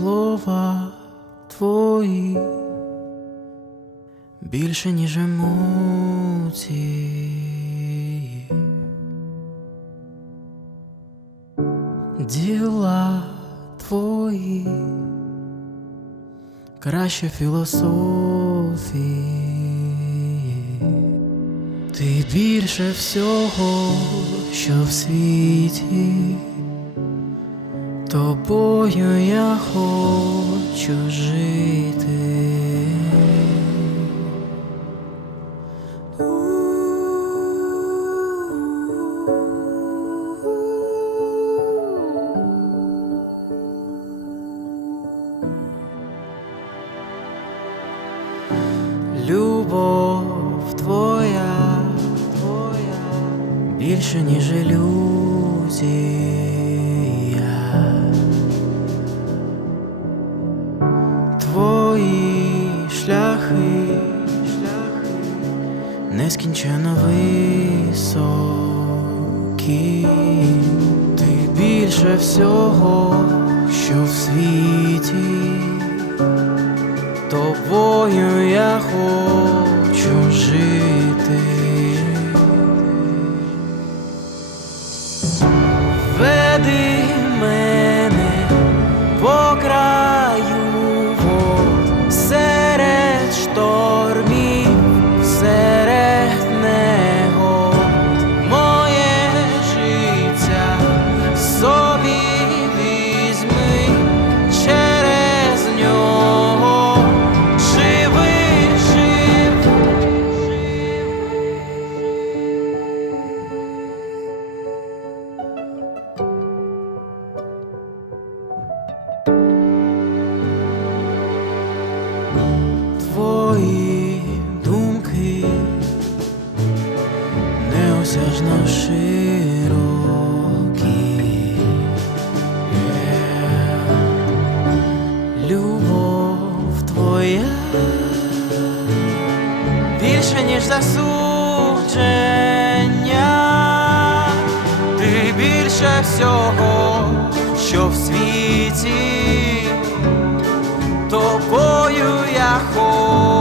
слова твої більше, ніж емоції діла твої краще філософії, ти більше всього, що в світі. Тобою я хочу жити. Любов твоя, твоя більше, ніж ілюзія. Шляхи, нескінченно високі. Ти більше всього, що в світі. Тобою я хочу широкі. Любов твоя більше, ніж засудження, ти більше всього, що в світі. Тобою я хочу